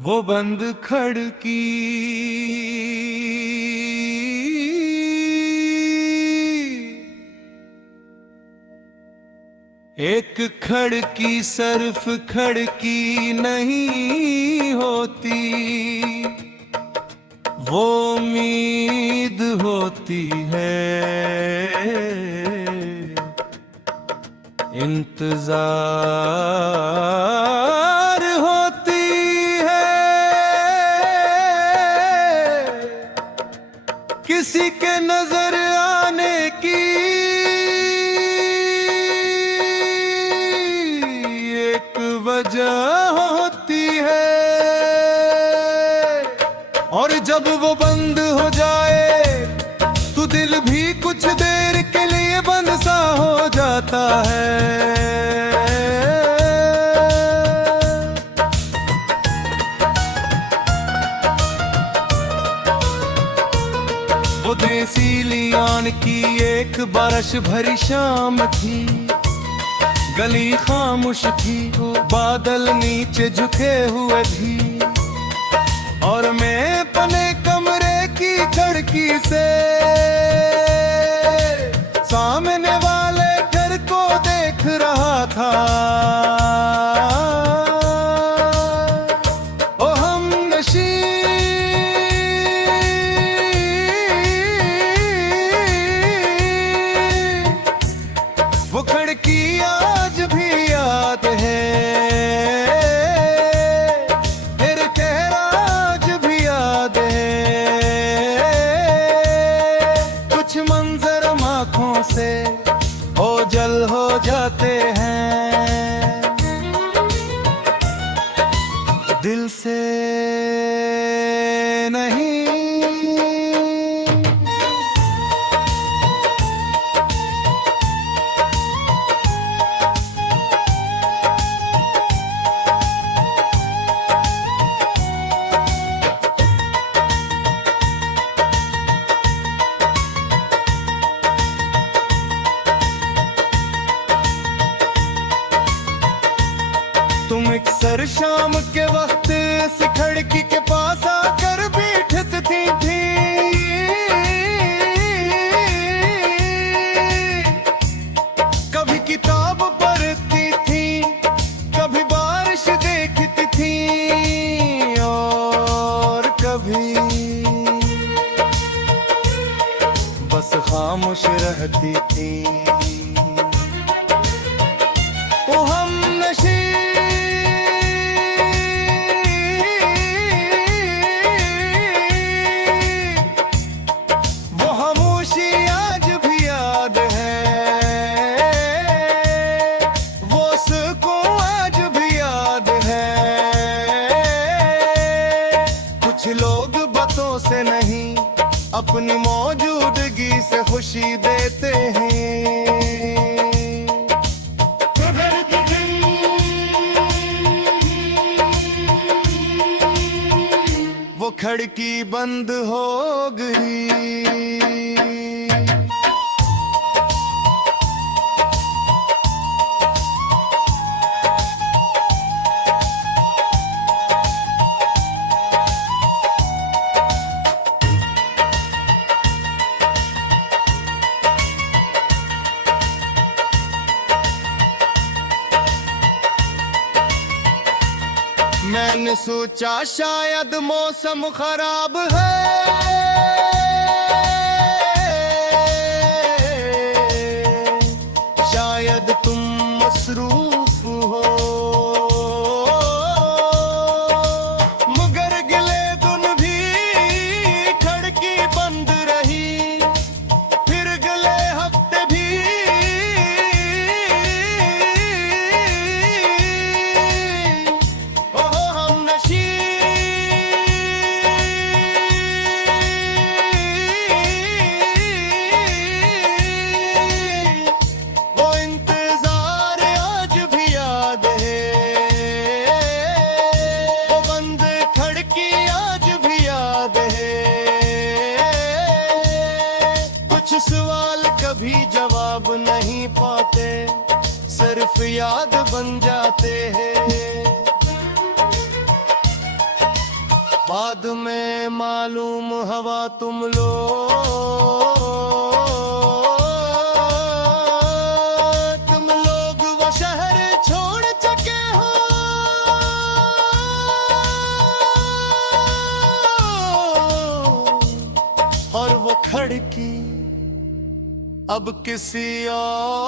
वो बंद खिड़की, एक खिड़की सिर्फ खिड़की नहीं होती, वो उम्मीद होती है, इंतजार होती है, किसी के नजर आने की एक वजह होती है। और जब वो बंद हो जाए तो दिल भी कुछ देर के लिए बंद सा हो जाता है। वो देसी लियान की एक बारिश भरी शाम थी, गली खामोश थी, बादल नीचे झुके हुए थी, और मैं अपने कमरे की खिड़की से सामने वाले घर को देख रहा था। ओ हमनशी, वो खिड़की आज भी याद है, तेरे चेहरा आज भी याद है, कुछ मंजर आँखों से ओझल हो जाते हैं, दिल से नहीं। तुम अक्सर शाम के वक्त इस खिड़की के पास आकर बैठती थी, कभी किताब पढ़ती थी, कभी बारिश देखती थी, और कभी बस खामोश रहती थी। ओ हमनशी, कुछ लोग बातों से नहीं अपनी मौजूदगी से खुशी देते हैं। वो खिड़की बंद हो गई, मैंने सोचा शायद मौसम खराब है, शायद तुम मसरूफ हो, मगर गिले दिन भी खिड़की बंद रही, फिर गले हफ्ते भी सवाल कभी जवाब नहीं पाते, सिर्फ याद बन जाते हैं। बाद में मालूम हवा तुम लोग वो शहर छोड़ चुके हो। और वो खड़की अब किसी और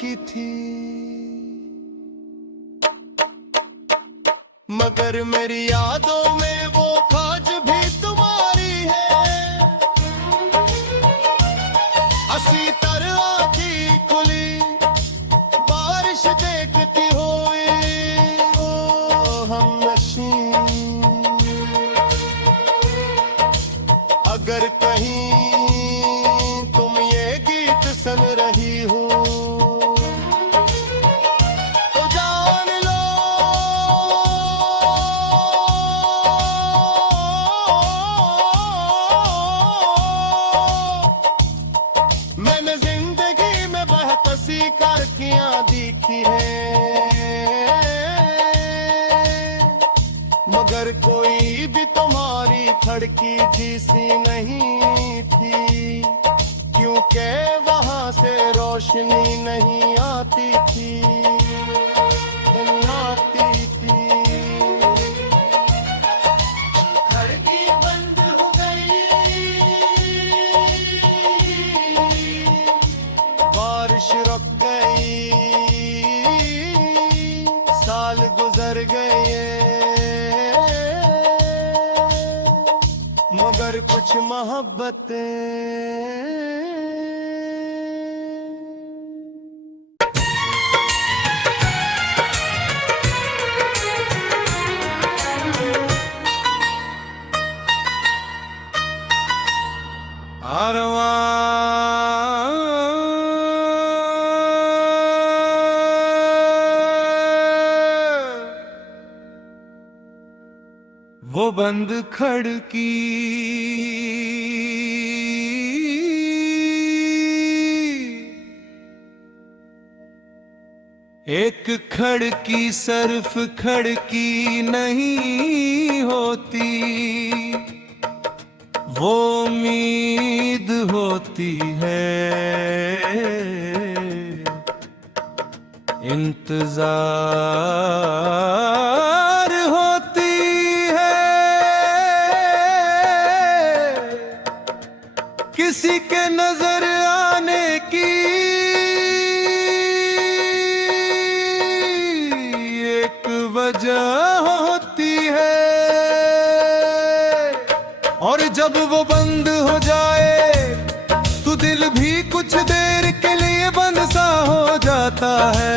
की थी, मगर मेरी यादों में वो खाज भी तुम्हारी है। असी तरह की खुली बारिश देखती हुई ओ हमनशी, अगर कहीं तुम ये गीत सुन रही हो तो जान लो मैंने जिंदगी में बहुत सी करकियां देखी है, मगर कोई भी तुम्हारी खड़की जैसी नहीं थी, क्योंकि वहां से रोशनी नहीं आती थी, आती थी। खड़की बंद हो गई, बारिश रुक गई, साल गुजर गए, मगर कुछ मोहब्बतें वो बंद खड़की एक खड़की सिर्फ खड़की नहीं होती, वो उम्मीद होती है, इंतजार होती है, किसी के नजर आने की एक वजह होती है। और जब वो बंद हो जाए तो दिल भी कुछ देर के लिए बंद सा हो जाता है।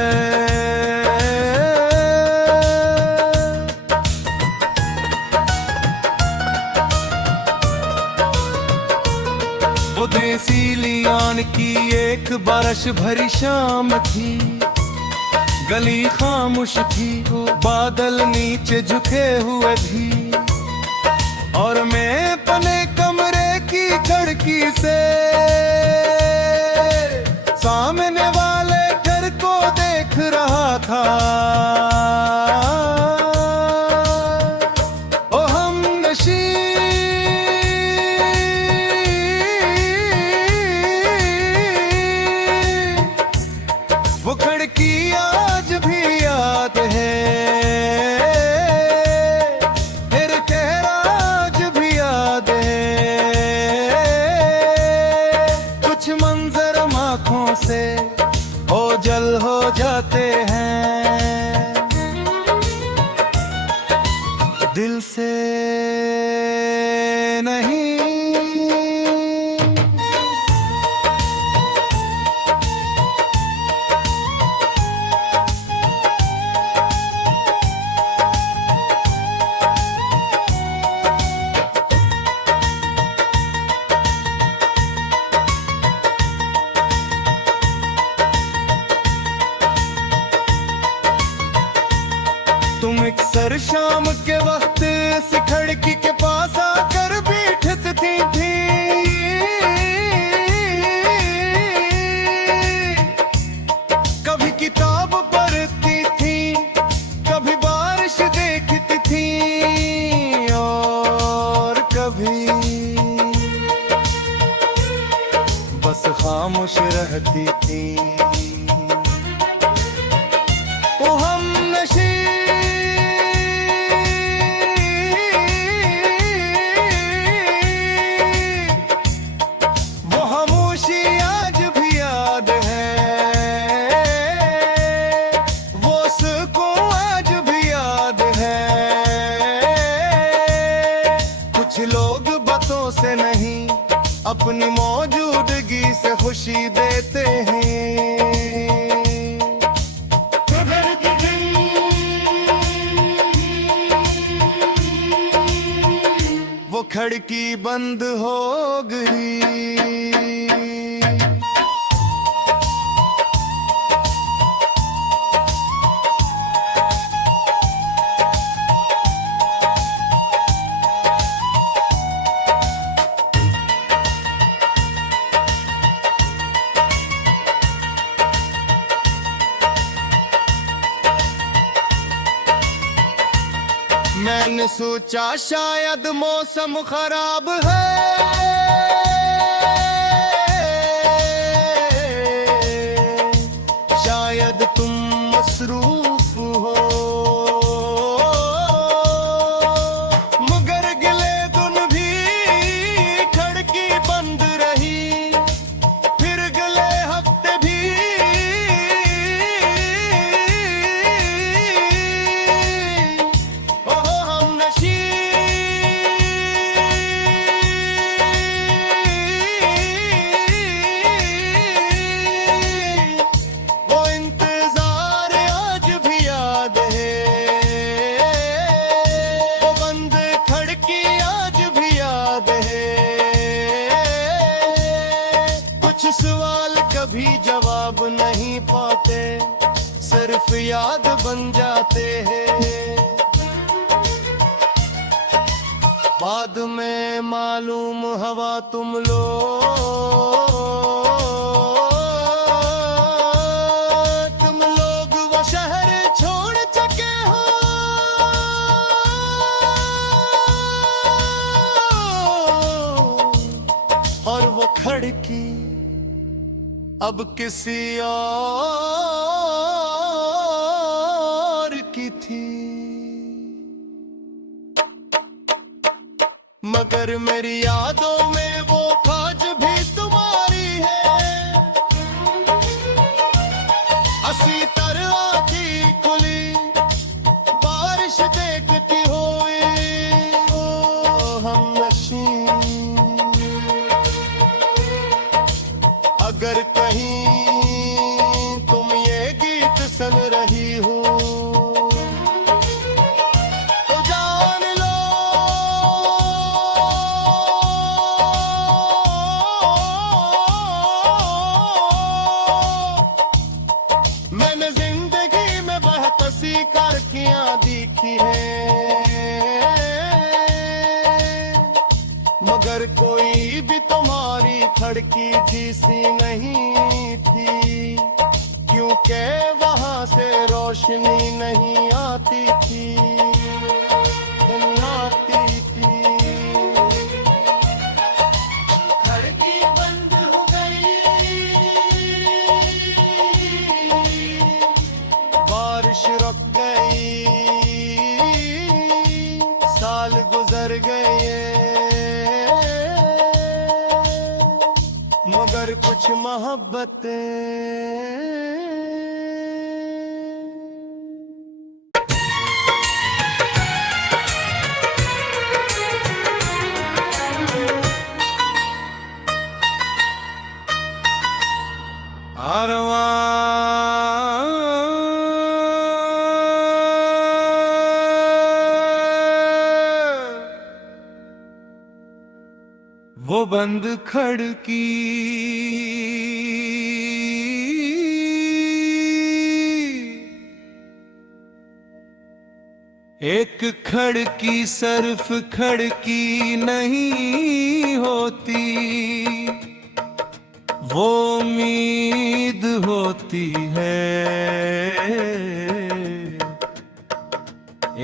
वो देसी लियान की एक बारिश भरी शाम थी, गली खामोश थी, बादल नीचे झुके हुए थी, और मैं अपने कमरे की खिड़की से सामने वाले घर को देख रहा था। ओ हमनशी वो खिड़की आज भी याद है, से ओझल हो जाते हैं, दिल से नहीं। तुम अक्सर शाम के वक्त इस खिड़की के पास आकर बैठती थी, कभी किताब पढ़ती थी, कभी बारिश बस खामोश रहती थी। ओ हमनशी वो खामोशी आज भी याद है, वो सुकून आज भी याद है। कुछ लोग बातों से नहीं अपनी मौजूदगी से खुशी देते हैं। वो खिड़की बंद हो गई। मैंने सोचा शायद मौसम खराब है, शायद तुम मसरूफ हो, मगर गिले दिन भी खिड़की बंद रही, फिर गले हफ्ते भी सवाल कभी जवाब नहीं पाते, सिर्फ याद बन जाते हैं। बाद में मालूम हवा तुम लोग वो शहर छोड़ चुके हो, और वो खिड़की अब किसी और की थी। मगर मेरी यादों में वो खाज भी तुम्हारी है, हंसी तरह की खुली बारिश देखती हुई। ओ हमनशी अगर कहीं तुम ये गीत सुन रही हो तो जान लो मैंने जिंदगी में बेहतसी करकियां देखी है, मगर कोई भी तुम्हारी खिड़की जैसी नहीं थी, क्योंकि वहां से रोशनी नहीं आती थी, नहीं आती थी। खिड़की बंद हो गई, बारिश रुक गई, साल गुजर गए, मगर कुछ मोहब्बतें वो बंद खिड़की एक खिड़की सिर्फ खिड़की नहीं होती, वो उम्मीद होती है,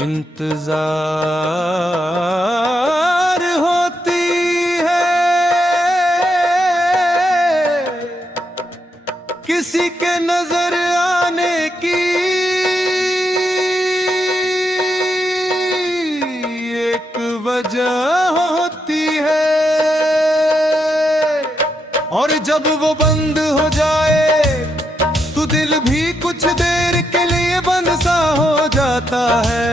इंतजार होती है, किसी के नजर आने की एक वजह होती है, और जब वो बंद हो जाए तो दिल भी कुछ देर के लिए बंद सा हो जाता है।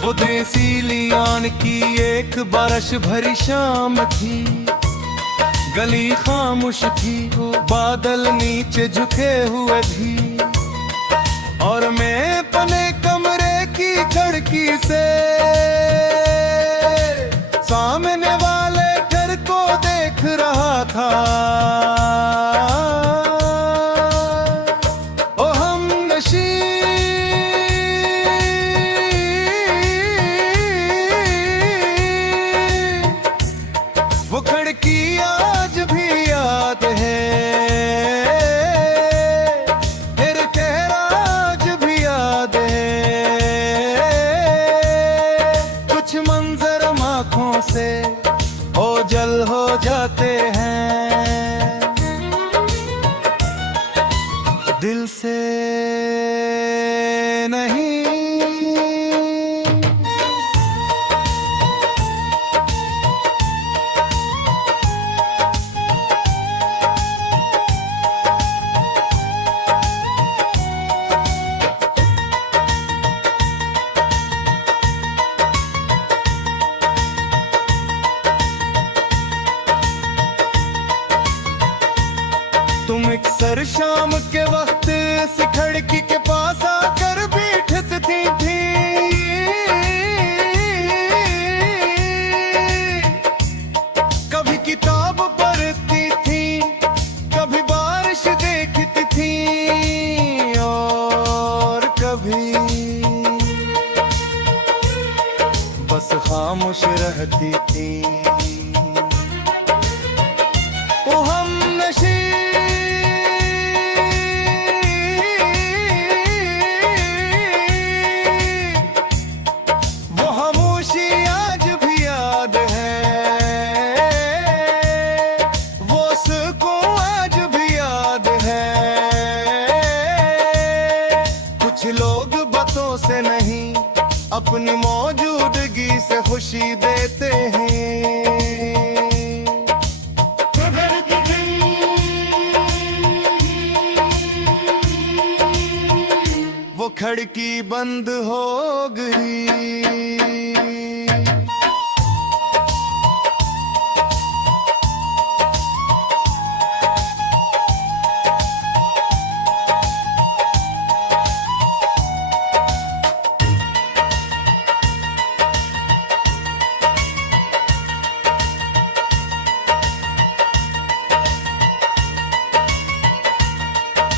वो देसी लियान की एक बारिश भरी शाम थी, गली खामोश थी, बादल नीचे झुके हुए थी, और मैं अपने कमरे की खिड़की से सामने वाले घर को देख रहा था। ओ हमनशी वो खिड़की आज भी याद है, तेरे चेहरा आज भी याद है। कुछ मंजर आँखों से ओझल हो जाते हैं, दिल से नहीं। तुम अक्सर शाम के वक्त इस खिड़की के पास आकर बैठती थी, कभी किताब पढ़ती थी, कभी बारिश देखती थी, और कभी बस खामोश रहती थी। ओ हमनशी लोग बातों से नहीं अपनी मौजूदगी से खुशी देते हैं। वो खिड़की बंद हो गई,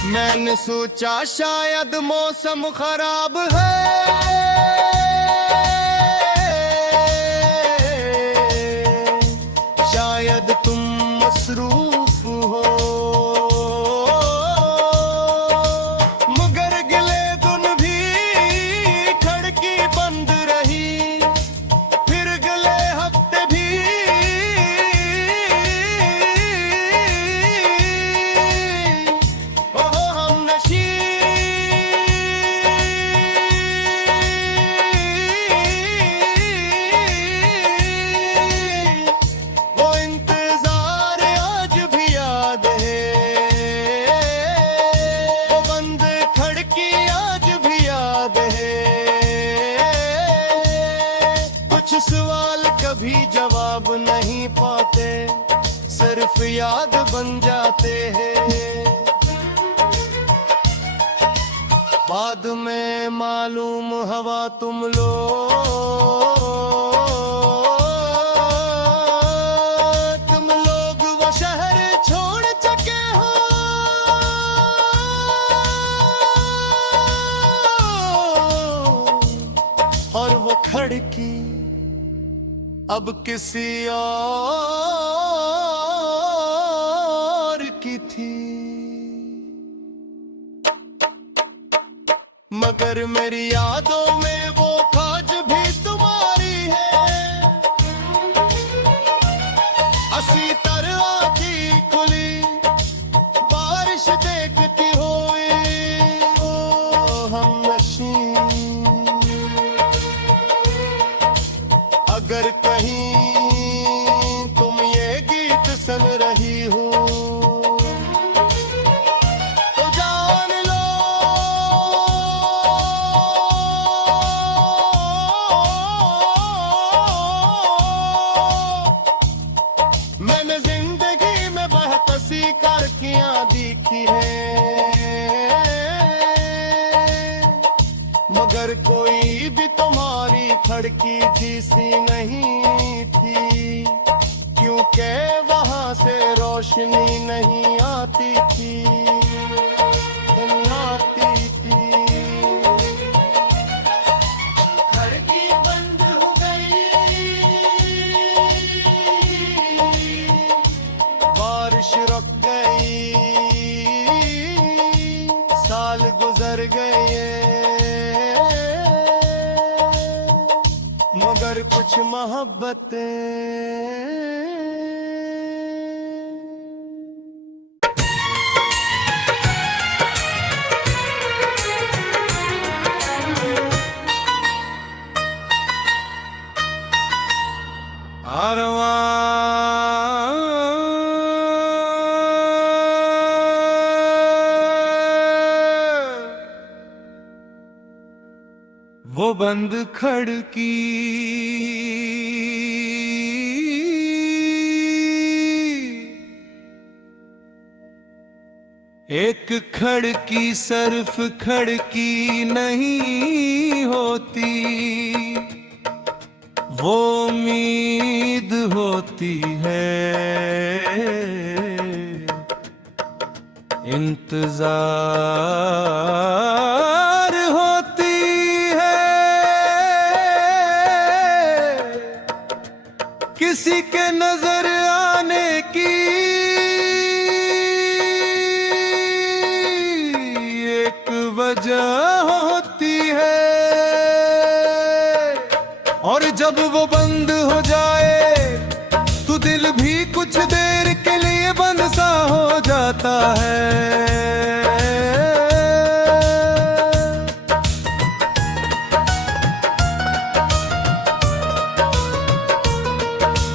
मैंने सोचा शायद मौसम खराब है, शायद तुम मसरूफ हो, मगर गिले दिन भी खिड़की बंद रही, फिर गले हफ्ते भी सवाल कभी जवाब नहीं पाते, सिर्फ याद बन जाते हैं। बाद में मालूम हवा तुम लोग वो शहर छोड़ चुके हो, और वो खिड़की अब किसी और की थी। मगर मेरी यादों में वो खाज भी कोई भी तुम्हारी खड़की जैसी नहीं थी, क्योंकि वहां से रोशनी नहीं आती थी, नहीं आती थी। खिड़की बंद हो गई, बारिश रुक गई, साल गुजर गए, मगर कुछ मोहब्बतें वो बंद खिड़की एक खिड़की सिर्फ खिड़की नहीं होती, वो उम्मीद होती है, इंतजार होती है, किसी के नजर आने की एक वजह होती है, और जब वो बंद हो जाए तो दिल भी कुछ देर के लिए बंद सा हो जाता है।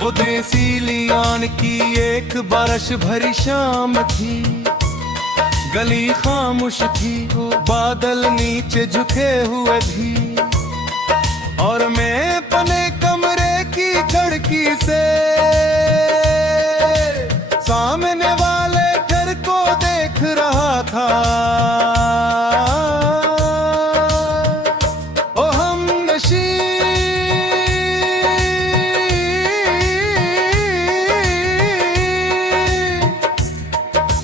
वो देसी लियान की एक बारिश भरी शाम थी, गली खामोश थी, बादल नीचे झुके हुए थी, और मैं अपने कमरे की खिड़की से सामने वाले घर को देख रहा था। ओ हमनशी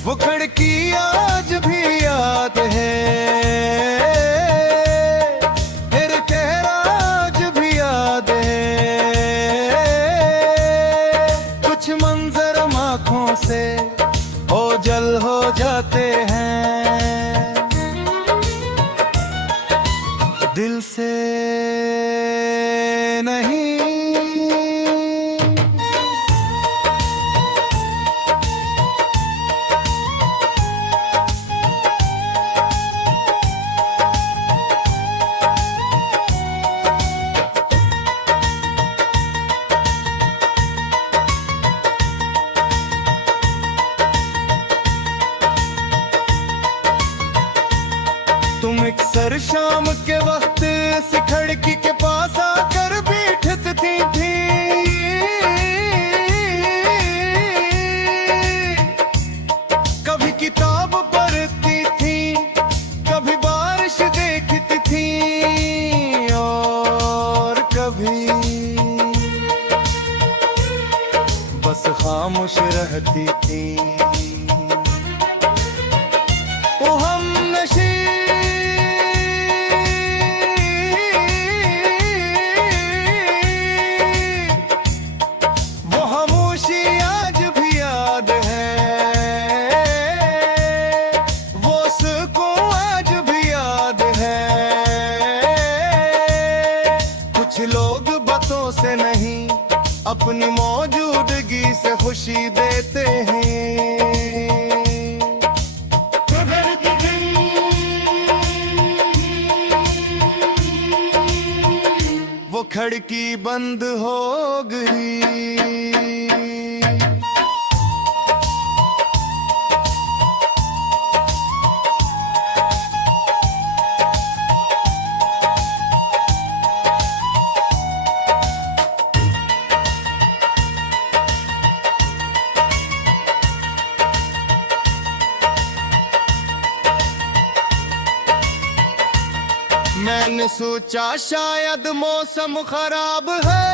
वो खिड़की आज भी याद है, तेरे चेहरा आज भी याद है, कुछ मंजर आँखों से ओझल हो जाते हैं, दिल से नहीं। तुम अक्सर शाम के वक्त इस खिड़की के पास आकर बैठती थी, कभी किताब पढ़ती थी, कभी बारिश देखती थी, और कभी बस खामोश रहती थी। ओ हमनशी लोग बातों से नहीं अपनी मौजूदगी से खुशी देते हैं। वो खिड़की बंद हो गई, मैंने सोचा शायद मौसम खराब है,